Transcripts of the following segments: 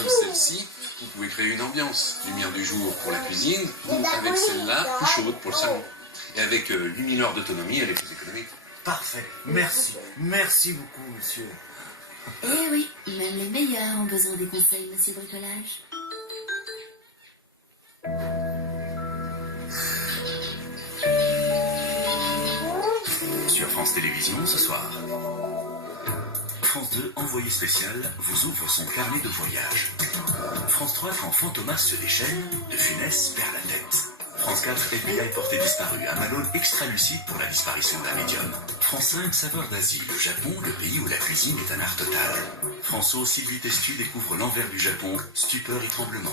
comme celle-ci, vous pouvez créer une ambiance. Lumière du jour pour la cuisine, ou avec celle-là, plus chaude pour le salon. Et avec 8000 heures d'autonomie, elle est plus économique. Parfait. Merci. Merci beaucoup, monsieur. Eh oui, même les meilleurs ont besoin des conseils, monsieur Bricolage. Sur France Télévisions ce soir. France 2, envoyé spécial, vous ouvre son carnet de voyage. France 3, quand Fantomas se déchaîne, De Funès perd la tête. France 4, FBI porté disparu, un Malone extra-lucide pour la disparition d'un médium. France 5, saveur d'Asie, le Japon, le pays où la cuisine est un art total. François, Sylvie Testu découvre l'envers du Japon, stupeur et tremblement.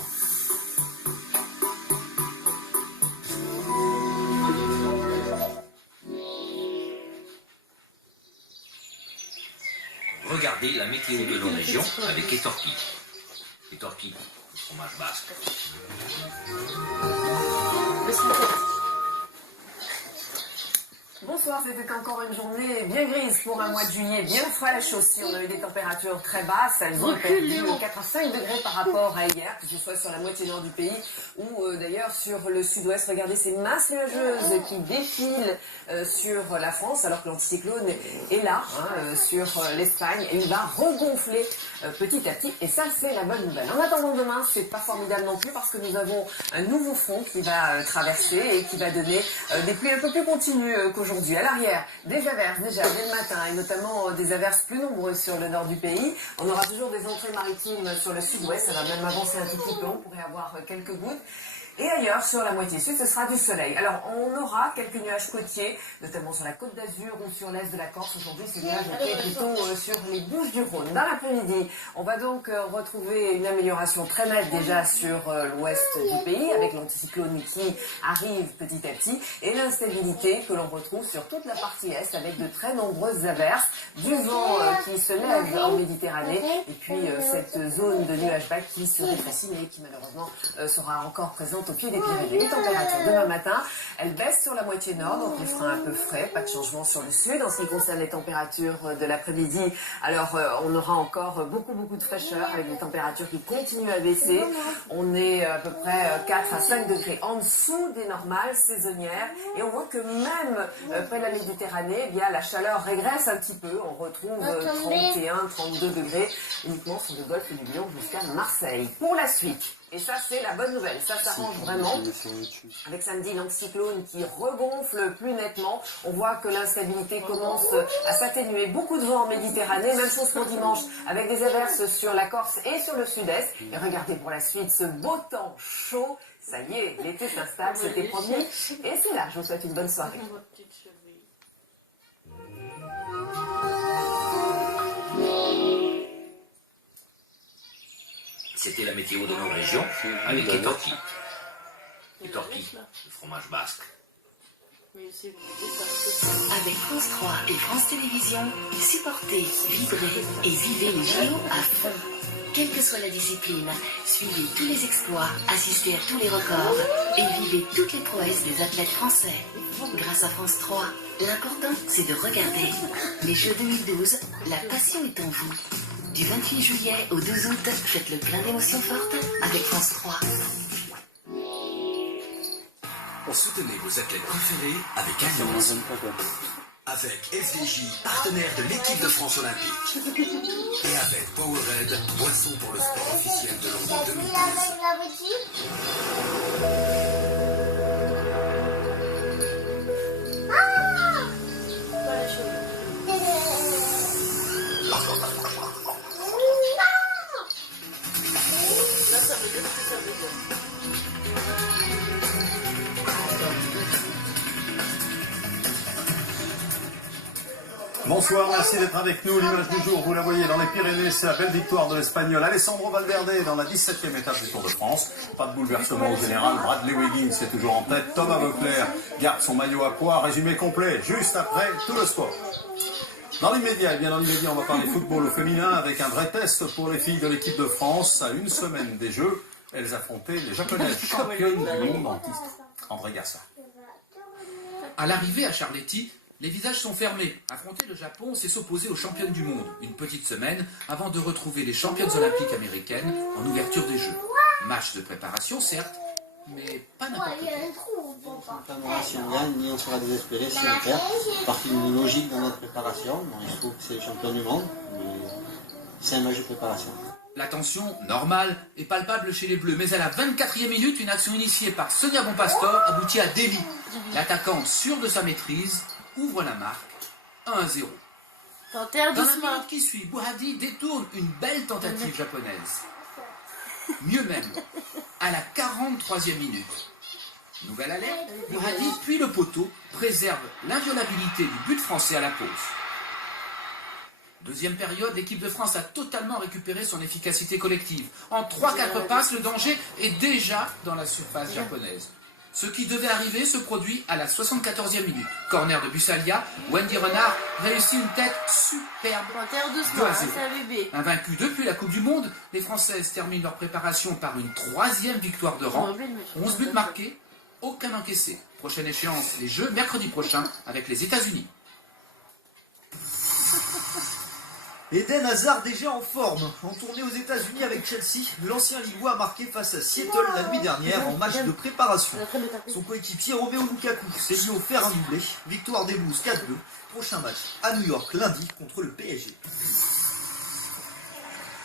Regardez la météo de nos régions avec Etorki. Etorki, le fromage basque. Bonsoir, c'était encore une journée bien grise pour un mois de juillet, bien fraîche aussi. On a eu des températures très basses, elles ont perdu 4 à 5 degrés par rapport à hier, que ce soit sur la moitié nord du pays ou d'ailleurs sur le sud-ouest. Regardez ces masses nuageuses qui défilent sur la France alors que l'anticyclone est là, sur l'Espagne, et il va regonfler petit à petit, et ça c'est la bonne nouvelle. En attendant demain, c'est pas formidable non plus parce que nous avons un nouveau front qui va traverser et qui va donner des pluies un peu plus continues qu'aujourd'hui. À l'arrière, des averses déjà dès le matin et notamment des averses plus nombreuses sur le nord du pays. On aura toujours des entrées maritimes sur le sud-ouest, ça va même avancer un tout petit peu, on pourrait avoir quelques gouttes. Et ailleurs, sur la moitié sud, ce sera du soleil. Alors, on aura quelques nuages côtiers, notamment sur la Côte d'Azur ou sur l'est de la Corse. Aujourd'hui, ces nuages étaient plutôt sur les Bouches-du-Rhône. Dans l'après-midi, on va donc retrouver une amélioration très nette déjà sur l'ouest du pays, avec l'anticyclone qui arrive petit à petit, et l'instabilité que l'on retrouve sur toute la partie est, avec de très nombreuses averses, du vent qui se lève en Méditerranée, et puis cette zone de nuages bas qui se rétrécit, mais qui malheureusement sera encore présente au pied des Pyrénées. Les températures demain matin, elles baissent sur la moitié nord, donc il fera un peu frais, pas de changement sur le sud. En ce qui concerne les températures de l'après-midi, alors on aura encore beaucoup de fraîcheur avec des températures qui continuent à baisser. On est à peu près 4 à 5 degrés en dessous des normales saisonnières, et on voit que même près de la Méditerranée, eh bien, la chaleur régresse un petit peu. On retrouve 31, 32 degrés uniquement sur le golfe du Lion jusqu'à Marseille. Pour la suite, et ça, c'est la bonne nouvelle. Ça s'arrange vraiment. Avec samedi, l'anticyclone qui regonfle plus nettement. On voit que l'instabilité commence à s'atténuer. Beaucoup de vent en Méditerranée. Même chose pour dimanche, avec des averses sur la Corse et sur le sud-est. Et regardez pour la suite ce beau temps chaud. Ça y est, l'été s'installe, c'était promis. Et c'est là. Je vous souhaite une bonne soirée. C'était la météo de nos régions avec Etorki. Etorki, le fromage basque. Avec France 3 et France Télévisions, supportez, vibrez et vivez les JO à fond. Quelle que soit la discipline, suivez tous les exploits, assistez à tous les records et vivez toutes les prouesses des athlètes français. Grâce à France 3, l'important c'est de regarder. Les Jeux 2012, la passion est en vous. Du 28 juillet au 12 août, faites le plein d'émotions fortes avec France 3. Soutenez vos athlètes préférés avec Alliance. Avec SDJ, partenaire de l'équipe de France olympique. Et avec Powerade, boisson pour le sport officiel de Londres 2012. Bonsoir, merci d'être avec nous. L'image du jour, vous la voyez dans les Pyrénées, c'est la belle victoire de l'Espagnol Alessandro Valverde dans la 17e étape du Tour de France. Pas de bouleversement au général, Bradley Wiggins est toujours en tête, Thomas Voeckler garde son maillot à pois, résumé complet, juste après tout le sport. Dans l'immédiat, on va parler football au féminin avec un vrai test pour les filles de l'équipe de France. À une semaine des Jeux, elles affrontaient les japonaises championnes du monde en titre. André Gassa. À l'arrivée à Charletti, Les visages sont fermés. Affronter le Japon, c'est s'opposer aux championnes du monde. Une petite semaine avant de retrouver les championnes olympiques américaines en ouverture des Jeux. Match de préparation, certes, mais pas n'importe Pas moi, si on gagne, ni on sera désespéré si on perd. Partie d'une logique dans notre préparation. Bon, il se trouve que c'est les champions du monde, mais c'est un match de préparation. La tension, normale, est palpable chez les Bleus, mais à la 24e minute, une action initiée par Sonia Bonpastor aboutit à délit. L'attaquante, sûre de sa maîtrise, ouvre la marque 1-0. Dans la minute qui suit, Bouhadi détourne une belle tentative japonaise. Mieux même, à la 43e minute. Nouvelle alerte, Bouhadi puis le poteau préserve l'inviolabilité du but français à la pause. Deuxième période, l'équipe de France a totalement récupéré son efficacité collective. En 3-4 passes, le danger est déjà dans la surface japonaise. Ce qui devait arriver se produit à la 74e minute. Corner de Bussalia, Wendy Renard réussit une tête superbe. 2-0. Invaincus depuis la Coupe du Monde, les Françaises terminent leur préparation par une 3e victoire de rang. 11 buts marqués, aucun encaissé. Prochaine échéance, les Jeux mercredi prochain avec les États-Unis. Eden Hazard déjà en forme. En tournée aux États-Unis avec Chelsea, l'ancien Lillois a marqué face à Seattle la nuit dernière en match de préparation. Son coéquipier Romelu Lukaku s'est lui offert un doublé. Victoire des Blues 4-2. Prochain match à New York lundi contre le PSG.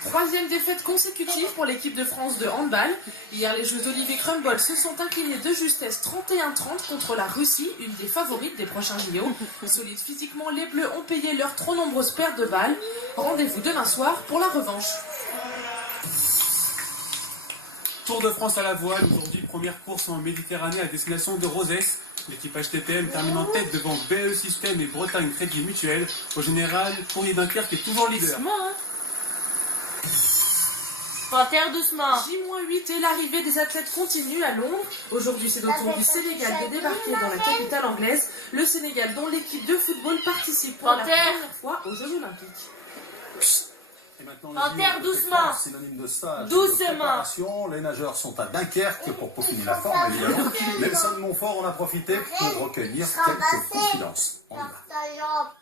Troisième défaite consécutive pour l'équipe de France de handball. Hier, les Jeux d'Olivier Crumble se sont inclinés de justesse 31-30 contre la Russie, une des favorites des prochains JO. Solides physiquement, les Bleus ont payé leurs trop nombreuses pertes de balles. Rendez-vous demain soir pour la revanche. Tour de France à la voile, aujourd'hui première course en Méditerranée à destination de Rosès. L'équipage TPM termine en tête devant BE System et Bretagne Crédit Mutuel. Au général, Fournier Dunkerque est toujours leader. Doucement. J-8 et l'arrivée des athlètes continue à Londres. Aujourd'hui, c'est au tour du Sénégal de débarquer dans la capitale anglaise. Le Sénégal, dont l'équipe de football participe pour la première fois aux Jeux Olympiques. Et maintenant, doucement. Synonyme de stage. De préparation. Les nageurs sont à Dunkerque pour peaufiner la forme, évidemment. Nelson Montfort en a profité pour recueillir quelques confidences. On y va.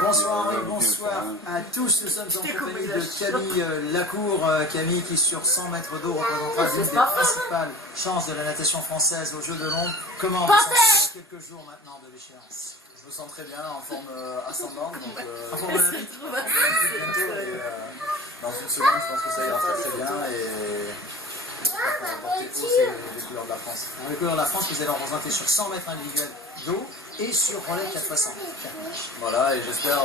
Bonsoir et bonsoir à tous. Nous sommes en compagnie de Camille Lacour. Camille qui sur 100 mètres d'eau représentera l'une des principales chances de la natation française aux Jeux de Londres. Comment vous sentez quelques jours maintenant de l'échéance? Je me sens très bien, en forme ascendante. Donc, en forme olympique bientôt. Et, dans une seconde, je pense que ça ira très bien. Et porter haut, c'est les couleurs de la France. Les couleurs de la France, vous allez en représenter sur 100 mètres individuels d'eau et sur relais 4x100. Voilà, et j'espère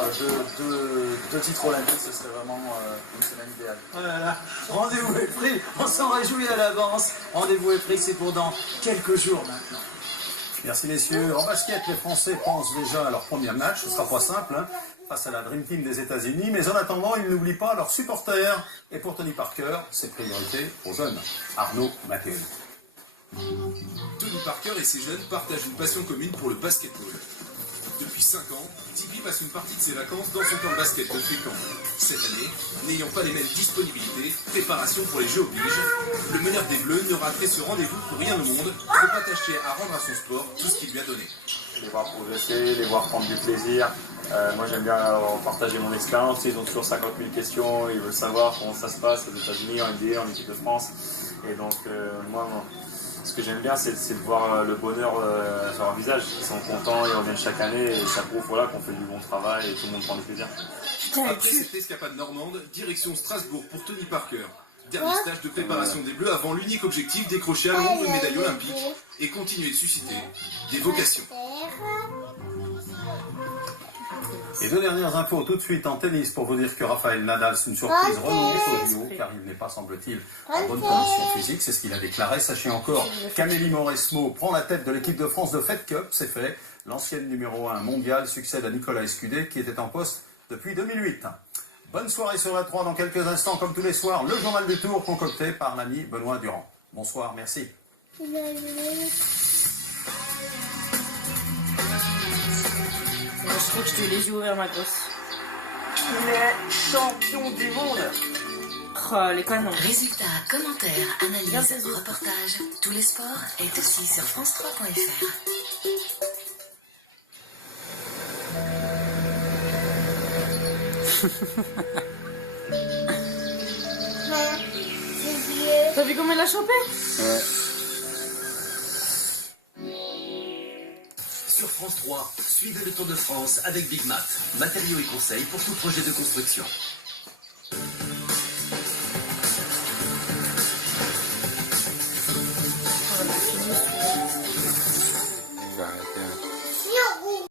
deux titres olympiques, ce serait vraiment une semaine idéale. Voilà, rendez-vous est pris, on s'en réjouit à l'avance. Rendez-vous est pris, c'est pour dans quelques jours maintenant. Merci messieurs. En basket, les Français pensent déjà à leur premier match. Ce ne sera pas simple, hein, face à la Dream Team des États-Unis. Mais en attendant, ils n'oublient pas leurs supporters. Et pour Tony Parker, c'est priorité aux jeunes. Arnaud Mathieu. Tony Parker et ses jeunes partagent une passion commune pour le basketball. Depuis 5 ans, Tipeee passe une partie de ses vacances dans son camp de basket de Fécamp. Cette année, n'ayant pas les mêmes disponibilités, préparation pour les Jeux oblige, le meneur des Bleus n'aura fait ce rendez-vous pour rien au monde, ne pas tâcher à rendre à son sport tout ce qu'il lui a donné. Les voir progresser, les voir prendre du plaisir. Moi j'aime bien partager mon expérience. Ils ont toujours 50 000 questions, ils veulent savoir comment ça se passe aux États-Unis, en NBA, en équipe de France. Et donc moi, ce que j'aime bien, c'est de voir le bonheur sur leur visage. Ils sont contents, ils reviennent chaque année et ça prouve voilà, qu'on fait du bon travail et tout le monde prend du plaisir. Après cette escapade normande, direction Strasbourg pour Tony Parker. Dernier stage de préparation des Bleus avant l'unique objectif décrocher à Londres une médaille olympique et continuer de susciter des vocations. Et deux dernières infos tout de suite en tennis pour vous dire que Rafael Nadal, c'est une surprise renonce au JO car il n'est pas, semble-t-il, en bonne condition physique. C'est ce qu'il a déclaré. Sachez encore qu'Amélie Mauresmo prend la tête de l'équipe de France de Fed Cup. C'est fait. L'ancienne numéro 1 mondiale succède à Nicolas Escudé qui était en poste depuis 2008. Bonne soirée sur la 3 dans quelques instants, comme tous les soirs, le journal du Tour concocté par l'ami Benoît Durand. Bonsoir, merci. Je crois que je te les yeux ouverts, ma gosse. Les champions du monde. Oh, les canons. Résultats, commentaires, analyses, reportages, tous les sports est aussi sur France3.fr. T'as vu comment il a chopé? Ouais. Sur France 3, suivez le Tour de France avec Big Mat. Matériaux et conseils pour tout projet de construction.